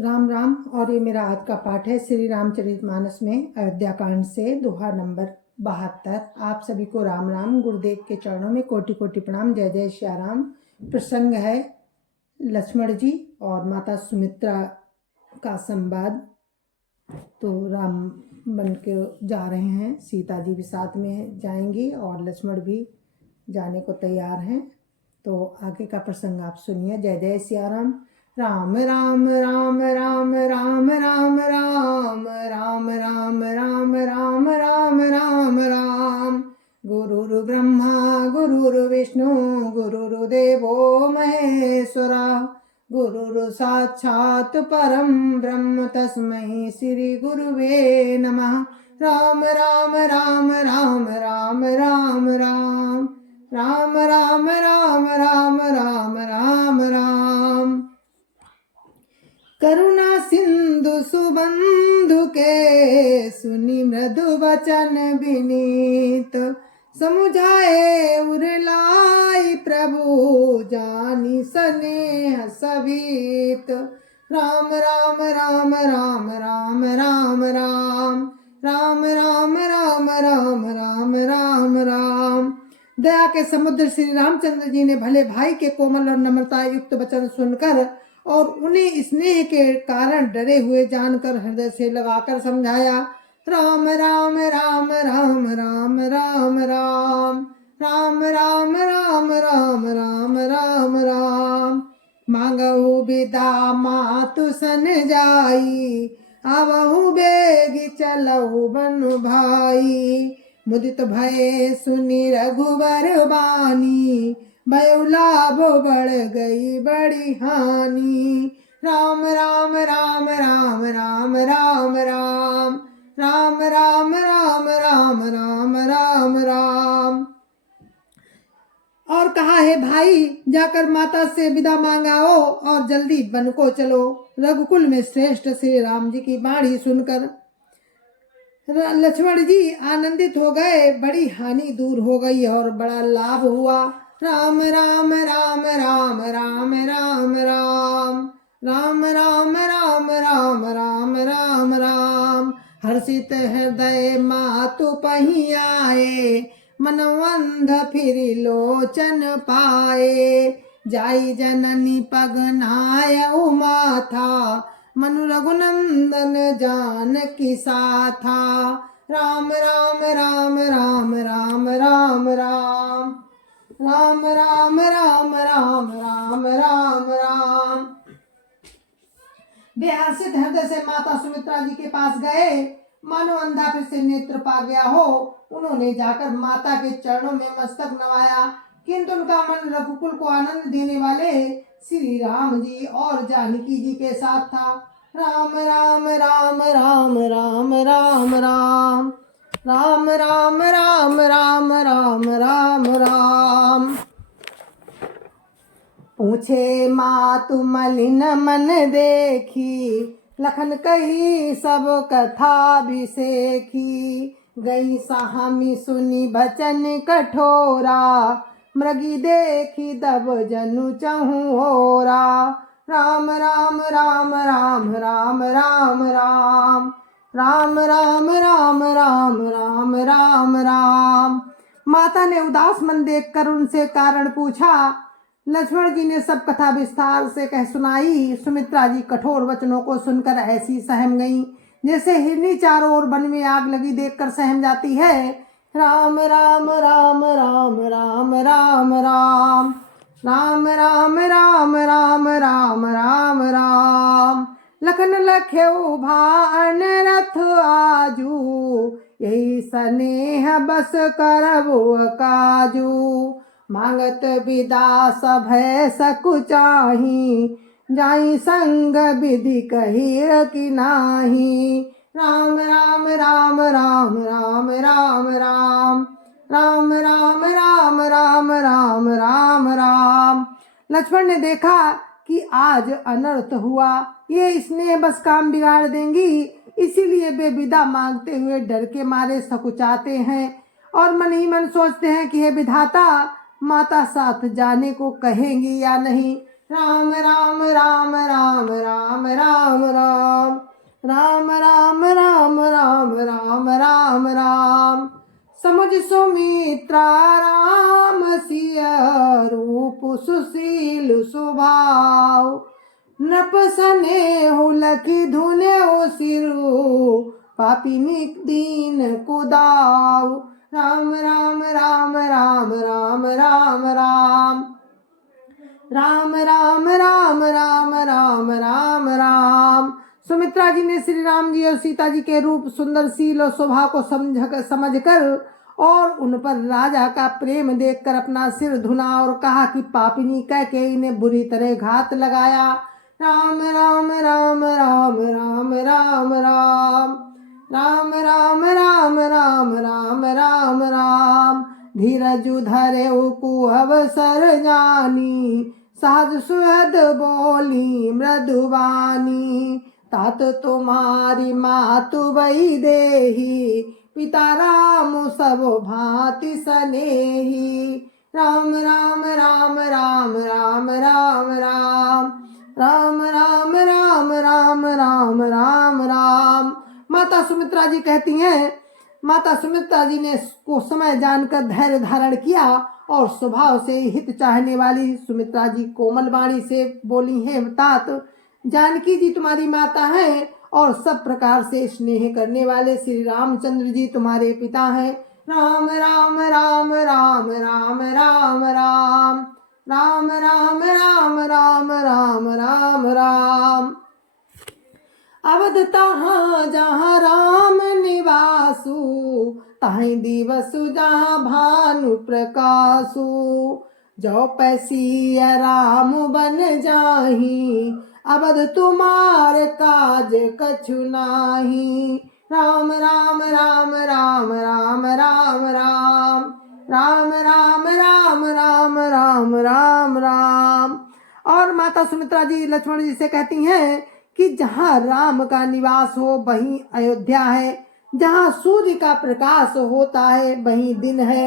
राम राम। और ये मेरा आज का पाठ है श्री रामचरितमानस में अयोध्या कांड से दोहा नंबर 72। आप सभी को राम राम। गुरुदेव के चरणों में कोटि कोटि प्रणाम। जय जय श्री राम। प्रसंग है लक्ष्मण जी और माता सुमित्रा का संवाद। तो राम बन के जा रहे हैं, सीता जी भी साथ में जाएंगी और लक्ष्मण भी जाने को तैयार हैं। तो आगे का प्रसंग आप सुनिए। जय जय सिया राम। राम राम राम राम राम राम राम राम राम राम राम राम राम राम। गुरुर् ब्रह्मा गुरुर्विष्णु गुरुर्देवो महेश्वरा। गुरुर् साक्षात् परं ब्रह्म तस्मै श्री गुरुवे नमः। राम राम राम राम राम राम राम राम राम राम राम राम राम राम। करुणा सिंधु सुबंधु के सुनी मृदु वचन विनीत। समुझाए उरलाई प्रभु जानी स्नेह सभीत। राम राम राम राम राम राम राम राम राम राम राम राम राम राम। दया के समुद्र श्री रामचंद्र जी ने भले भाई के कोमल और नम्रता युक्त वचन सुनकर और उन्हें स्नेह के कारण डरे हुए जानकर हृदय से लगाकर समझाया। राम राम राम राम राम राम राम राम राम राम राम राम राम राम। मांगहु विदा मातु सन जाई आवहु बेगी चलहु बनु भाई। मुदित भये सुनी रघुवर बानी भयो लाभ बढ़ गई बड़ी हानि। राम राम राम राम राम राम राम राम राम राम राम राम राम राम। और कहा है भाई जाकर माता से विदा मांगाओ और जल्दी वन को चलो। रघुकुल में श्रेष्ठ श्री राम जी की वाणी सुनकर लक्ष्मण जी आनंदित हो गए। बड़ी हानि दूर हो गई और बड़ा लाभ हुआ। राम राम राम राम राम राम राम राम राम राम राम राम राम राम। हर्षित हृदय मातु पही आए मनवंध फिर लोचन पाए। जाई जननी पग नाय माथा मनु रघुनंदन जानकी साथा। राम राम राम राम राम राम राम राम राम राम राम राम राम राम। बेहर्षित हृदय से माता सुमित्रा जी के पास गए मानो अंधा फिर से नेत्र पा गया हो। उन्होंने जाकर माता के चरणों में मस्तक नवाया, किंतु उनका मन रघुकुल को आनंद देने वाले श्री राम जी और जानकी जी के साथ था। राम राम राम राम राम राम राम राम राम राम राम राम राम राम। पूछे मातु मलिन मन देखी लखन कही सब कथा बिसेखी। गई साहमी सुनी बचन कठोरा मृगी देखी दब जनु चहु होरा। राम राम राम राम राम राम राम राम राम राम राम राम राम राम। माता ने उदास मन देखकर उनसे कारण पूछा। लक्ष्मण जी ने सब कथा विस्तार से कह सुनाई। सुमित्रा जी कठोर वचनों को सुनकर ऐसी सहम गईं जैसे हिरनी चारों ओर वन में आग लगी देखकर सहम जाती है। राम राम राम राम राम राम राम राम राम राम राम राम राम राम। लखन लख्यौ भान रथ आजू यही स्नेह बस करबो काजू। मांगत विदा सभय सकुचाही जाई संग विधि कही कि नाही। राम राम राम राम राम राम राम राम राम राम राम राम राम राम। लक्ष्मण ने देखा कि आज अनर्थ हुआ, ये स्नेह बस काम बिगाड़ देंगी, इसीलिए वे विदा मांगते हुए डर के मारे सकुचाते हैं और मन ही मन सोचते हैं कि हे विधाता माता साथ जाने को कहेंगी या नहीं। राम राम राम राम राम राम राम राम राम राम राम राम राम राम। समझ सुमित्रा राम सिय रूप सुशील स्वभाव। नप स्नेहु लखी धुने सिरु पापिनी दीन कुदाव। राम राम राम राम राम राम राम राम राम राम राम राम राम राम। सुमित्रा जी ने श्री राम जी और सीता जी के रूप, सुंदरशील और स्वभाव को समझकर और उन पर राजा का प्रेम देखकर अपना सिर धुना और कहा कि पापिनी कैकेयी ने बुरी तरह घात लगाया। राम राम राम राम राम राम राम राम राम राम राम राम राम राम। धीरजु धरे को अवसर जानी, सहज सुहद बोली मृदुवानी। तात तुम्हारी मातु वही देही, पिता राम सब भांति सनेही। राम राम राम राम राम राम राम राम राम राम राम राम राम राम। माता सुमित्रा जी कहती हैं, माता सुमित्रा जी ने को समय जानकर धैर्य धारण किया और स्वभाव से हित चाहने वाली सुमित्रा जी कोमल वाणी से बोली हैं, तात जानकी जी तुम्हारी माता है और सब प्रकार से स्नेह करने वाले श्री रामचंद्र जी तुम्हारे पिता हैं। राम राम राम राम राम राम राम राम राम राम राम राम राम राम। अवध तहाँ जहाँ राम निवासु, तहीं दिवसु जहाँ भानु प्रकाशु। जो पैसिय राम बन जाही, अवध तुम्हार काज कछु नाही। राम राम राम राम राम राम राम राम राम राम राम राम राम राम। और माता सुमित्रा जी लक्ष्मण जी से कहती हैं कि जहाँ राम का निवास हो वहीं अयोध्या है, जहाँ सूर्य का प्रकाश होता है वहीं दिन है।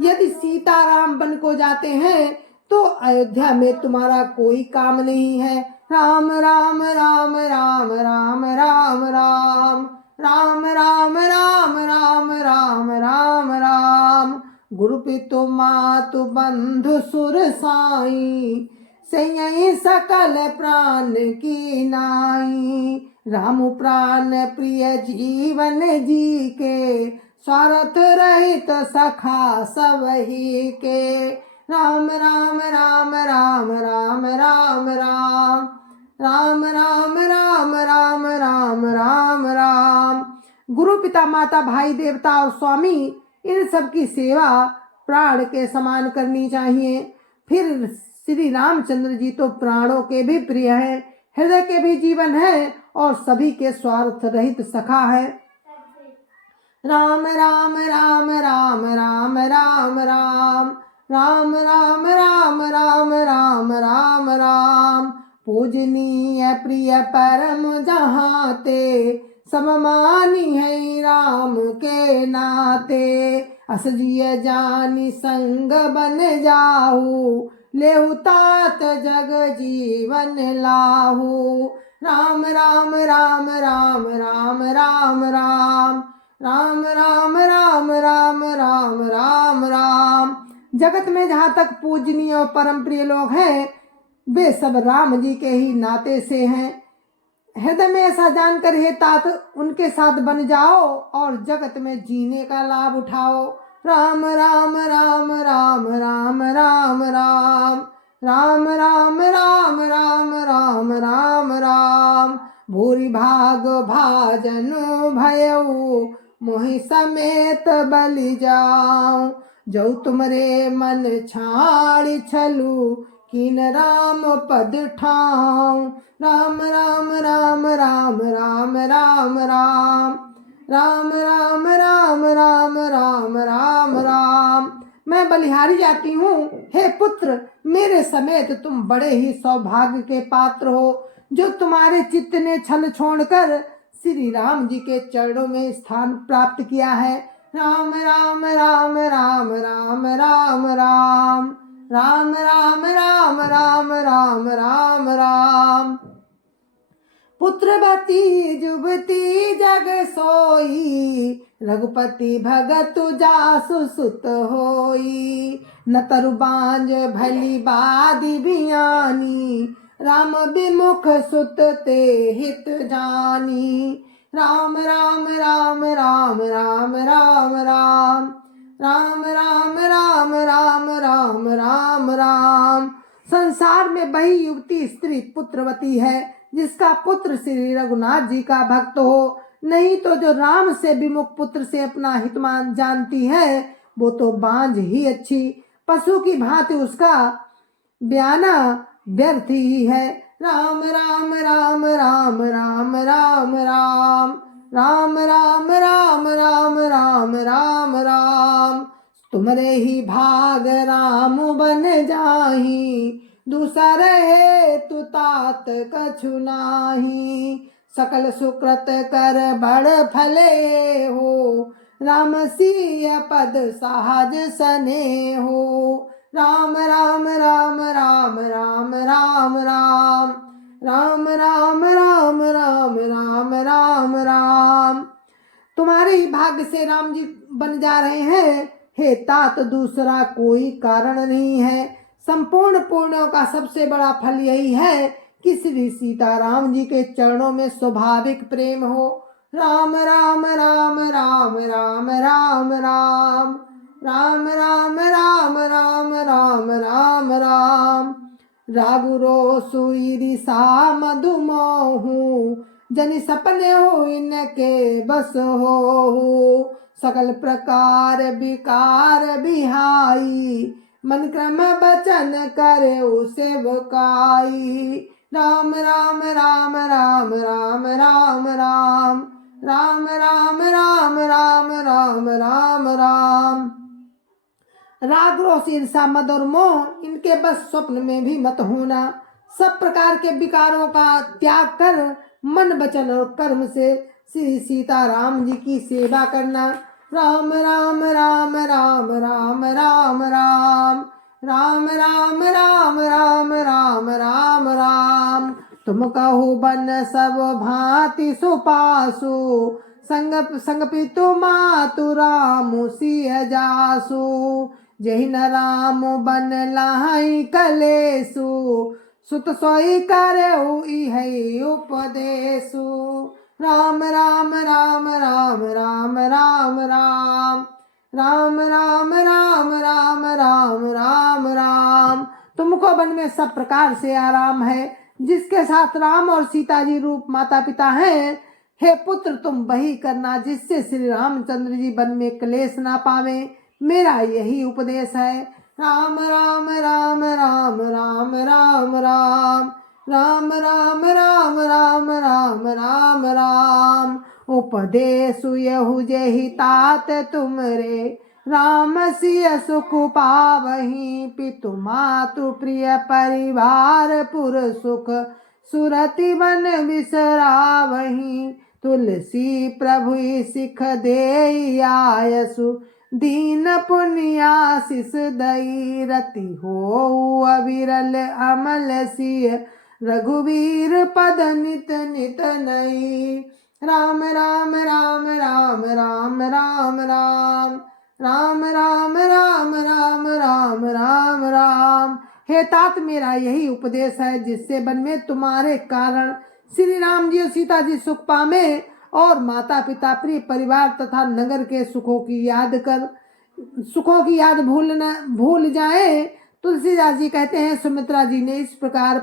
यदि सीता राम बन को जाते हैं तो अयोध्या में तुम्हारा कोई काम नहीं है। राम राम राम राम राम राम राम राम राम राम राम राम राम राम। गुरु पितु मातु बंधु सुर साई, सही सकल प्राण की नाई। राम प्राण प्रिय जीवन जी के, स्वार्थ रहित सखा सबही के। राम राम राम राम राम राम राम राम राम राम राम राम राम राम। गुरु पिता माता भाई देवता और स्वामी इन सब की सेवा प्राण के समान करनी चाहिए। फिर श्री रामचंद्र जी तो प्राणों के भी प्रिय है, हृदय के भी जीवन है और सभी के स्वार्थ रहित सखा है। राम राम राम राम राम राम राम राम राम राम राम राम राम राम। पूजनीय प्रिय परम जहाँ ते, सब मानी है राम के नाते। असजिय जानी संग बन जाहू, लेहु तात जग जीवन लाहू। राम राम राम राम राम राम राम राम राम राम राम राम राम राम। जगत में जहाँ तक पूजनीय और परम प्रिय लोग हैं वे सब राम जी के ही नाते से हैं। हृदय में ऐसा जानकर हे तात उनके साथ बन जाओ और जगत में जीने का लाभ उठाओ। राम राम राम राम राम राम राम राम राम राम राम राम राम राम। भूरि भाग भाजनु भयऊ, मोहि समेत बलि जाऊं। जो तुमरे मन छाड़ी छलू, कीन राम पद ठाऊं। राम राम राम राम राम राम राम राम राम राम राम राम राम राम। मैं बलिहारी जाती हूँ, हे पुत्र मेरे समेत तुम बड़े ही सौभाग्य के पात्र हो, जो तुम्हारे चित्त ने छल छोड़कर श्री राम जी के चरणों में स्थान प्राप्त किया है। राम राम राम राम राम राम राम राम राम राम राम राम राम राम। पुत्रवती जुबती जग सोई, रघुपति भगत जासु सुत होई। न तरु बांझ भली बादी बियानी, राम विमुख सुत ते हित जानी। राम राम राम राम राम राम राम राम राम राम राम राम राम राम। संसार में वही युवती स्त्री पुत्रवती है जिसका पुत्र श्री रघुनाथ जी का भक्त हो, नहीं तो जो राम से विमुख पुत्र से अपना हितमान जानती है वो तो बांझ ही अच्छी, पशु की भांति उसका बयाना व्यर्थ ही है। राम राम राम राम राम राम राम राम राम राम राम राम राम राम। तुमरे ही भाग राम बन जाही, दूसर है तु तात कछु नाही। सकल सुकृत कर बड़ फले हो, राम सिय पद सहज सने हो। राम राम राम राम राम राम राम राम राम राम राम राम राम राम। तुम्हारे ही भाग्य से राम जी बन जा रहे हैं, हे तात दूसरा कोई कारण नहीं है। संपूर्ण पुण्यों का सबसे बड़ा फल यही है कि श्री सीताराम जी के चरणों में स्वाभाविक प्रेम हो। राम राम राम राम राम राम राम राम राम राम राम राम राम राम। रागुरो सुईरी सा मधुमोहू, जनि सपने हो इनके बस हो। सकल प्रकार विकार बिहाई, मन क्रम बचन करे सेवकाई। राम राम राम राम राम राम राम राम राम राम राम राम राम राम। राग रोष ईर्षा मद और मोह इनके बस स्वप्न में भी मत होना। सब प्रकार के विकारों का त्याग कर मन वचन और कर्म से श्री सीताराम जी की सेवा करना। राम राम राम राम राम राम राम राम राम राम राम राम राम राम। तुम कहो बन सब भांति सुपासु, संग पितु मातु राम सिय जासु। जहि न राम बन लाहि कलेसु, सुत सोई करहु इहि उपदेसु। राम राम राम राम राम राम राम राम राम राम राम राम राम राम। तुमको वन में सब प्रकार से आराम है, जिसके साथ राम और सीता जी रूप माता पिता हैं। हे पुत्र तुम वही करना जिससे श्री रामचंद्र जी वन में क्लेश ना पावे, मेरा यही उपदेश है। राम राम राम राम राम राम राम राम राम राम राम राम राम राम। उपदेशु यहु जेहि तात तुमरे, राम सिय सुख पावहीं। पितु मातु प्रिय परिवार पुर सुख, सुरति वन बिसरावहीं। तुलसी प्रभु सिख देई आयसु, दीन पुण्याशिष दई। रति हो अविरल अमल सिय, रघुवीर पद नित नित नई। राम राम राम राम राम राम राम राम राम राम राम राम राम राम। हे तात मेरा यही उपदेश है जिससे वन में तुम्हारे कारण श्री राम जी और सीता जी सुख पावे और माता पिता प्रिय परिवार तथा नगर के सुखों की याद भूल जाए। तुलसीदास जी कहते हैं सुमित्रा जी ने इस प्रकार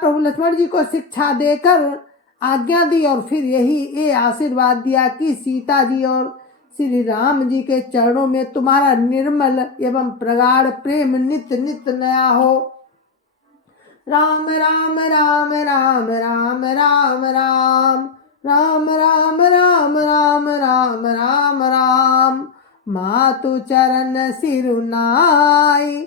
प्रभु लक्ष्मण जी को शिक्षा देकर आज्ञा दी और फिर यही ये आशीर्वाद दिया कि सीता जी और श्री राम जी के चरणों में तुम्हारा निर्मल एवं प्रगाढ़ प्रेम नित्य नित्य नया हो। राम राम राम राम राम राम राम राम राम राम राम राम राम राम। मातु चरण सिरुनाई,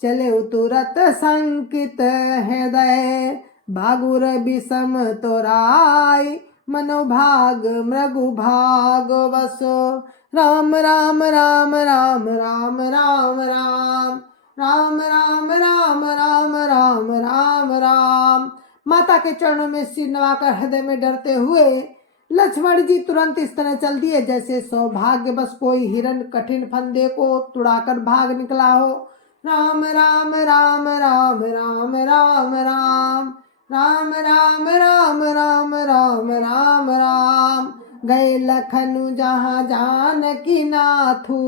चले तुरत संकित हृदय। बागुर विषम तोराई, मनोभाग मृगु भाग वसो। राम राम राम राम राम राम राम राम राम राम राम राम राम राम। माता के चरणों में सिर नवाकर हृदय में डरते हुए लक्ष्मण जी तुरंत इस तरह चल दिए जैसे सौभाग्य बस कोई हिरण कठिन फंदे को तुड़ाकर भाग निकला हो। राम राम राम राम राम राम राम राम राम राम राम राम राम राम। गए लखनु जहाँ जानकी नाथू,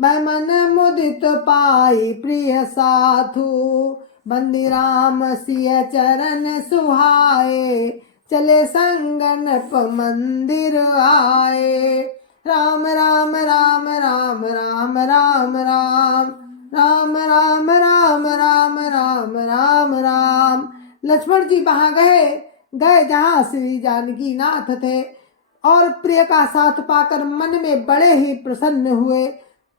मैं मन मुदित पाई प्रिय साथू। बंदी राम सिय चरण सुहाए, चले संगनप मंदिर आए। राम राम राम राम राम राम राम राम राम राम राम राम राम राम। लक्ष्मण जी वहां गए जहाँ श्री जानकी नाथ थे और प्रिय का साथ पाकर मन में बड़े ही प्रसन्न हुए।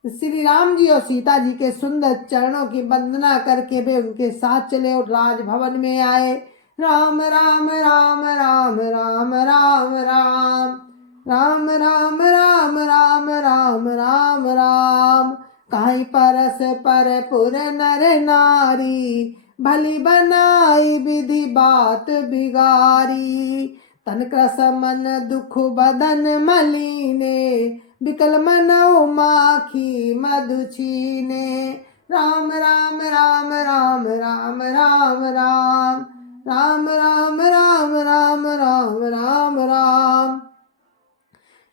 श्री राम जी और सीता जी के सुंदर चरणों की वंदना करके वे उनके साथ चले और राजभवन में आए। राम राम राम राम राम राम राम राम राम राम राम राम राम राम। कहीं परस पर पुर नर नारी, भली बनाई विधि बात बिगारी। तन क्रस मन दुख बदन मलीने, बिकल मनौ माखी मधु छीने। राम राम राम राम राम राम राम राम राम राम राम राम राम राम।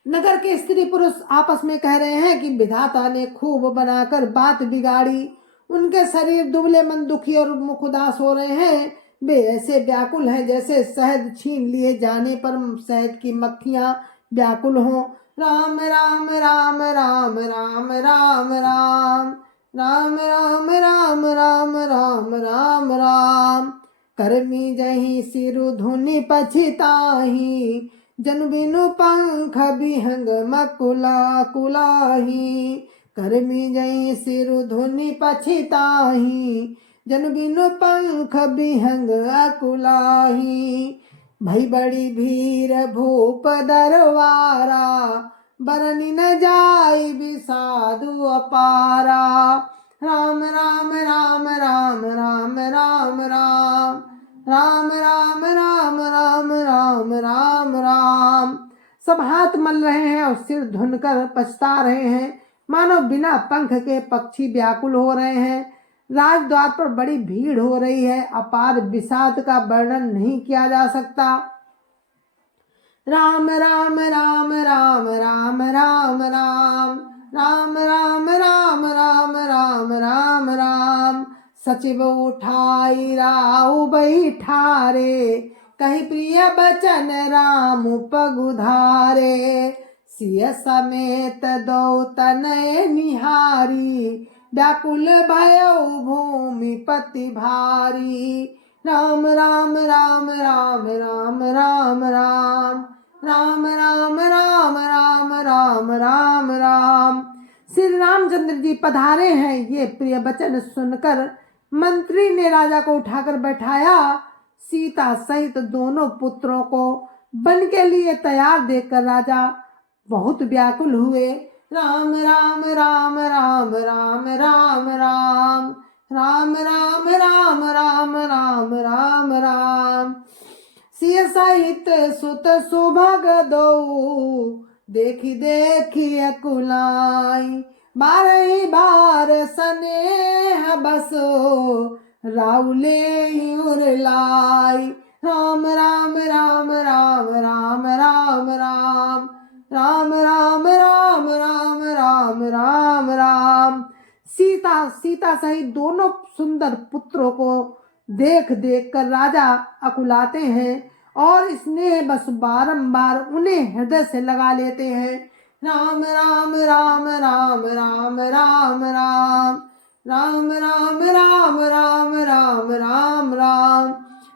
नगर के स्त्री पुरुष आपस में कह रहे हैं कि विधाता ने खूब बनाकर बात बिगाड़ी। उनके शरीर दुबले मन दुखी और मुख उदास हो रहे हैं। वे ऐसे व्याकुल हैं जैसे शहद छीन लिए जाने पर शहद की मक्खियां व्याकुल हों। राम राम राम राम राम राम राम राम राम राम राम राम राम राम। करमी जही सिरु धुनि पछिताही, जन बिनु पंख बिहंग मकुला कुलाही। करमी जही सिरु धुनि पछिताही, जन बिनु पंख बिहंग अकुलाही। भई बड़ी भीर भूप दरवारा, बरनी न जाई विषादु अपारा। राम राम राम राम राम राम राम राम राम राम राम राम राम राम। सब हाथ मल रहे हैं और सिर धुनकर पछता रहे हैं, मानो बिना पंख के पक्षी व्याकुल हो रहे हैं। राजद्वार पर बड़ी भीड़ हो रही है, अपार विषाद का वर्णन नहीं किया जा सकता। राम राम राम राम राम राम राम राम राम राम राम राम राम राम। सचिव उठाई राउ बैठारे, कहीं प्रिय बचन राम पगुधारे। सिय समेत दो तनय निहारी, व्याकुल भयो भूमि पति भारी। राम राम राम राम राम राम राम राम राम राम राम राम राम राम। श्री रामचंद्र जी पधारे हैं। ये प्रिय वचन सुनकर मंत्री ने राजा को उठाकर बैठाया। सीता सहित दोनों पुत्रों को वन के लिए तैयार देखकर राजा बहुत व्याकुल हुए। राम राम राम राम राम राम राम राम राम राम राम राम राम राम। सिय सहित सुत सुभग दो, देखी देखी अकुलाई। बारही बार स्नेह बसो, राउले उरलाई। राम राम राम राम राम राम राम राम राम राम राम राम राम राम। सीता सहित दोनों सुंदर पुत्रों को देख देख कर राजा अकुलाते हैं और स्नेह बस बारंबार उन्हें हृदय से लगा लेते हैं। राम राम राम राम राम राम राम राम राम राम राम राम राम राम।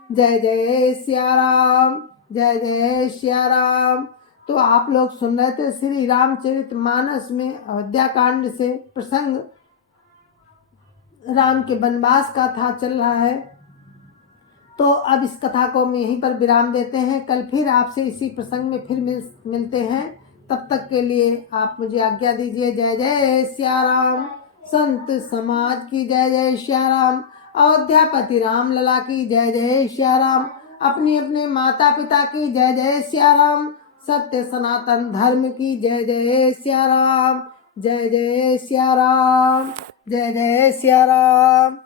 जय जय सिया राम, जय जय सिया राम। तो आप लोग सुन रहे थे श्री रामचरितमानस में अयोध्या कांड से प्रसंग, राम के वनवास का था चल रहा है। तो अब इस कथा को हम यहीं पर विराम देते हैं। कल फिर आपसे इसी प्रसंग में फिर मिलते हैं। तब तक के लिए आप मुझे आज्ञा दीजिए। जय जय सिया राम। संत समाज की जय जय सिया राम। अयोध्यापति राम लला की जय जय सिया राम। अपने अपने माता पिता की जय जय सिया राम। सत्य सनातन धर्म की जय जय सिया राम। जय जय सिया राम। जय जय सिया राम।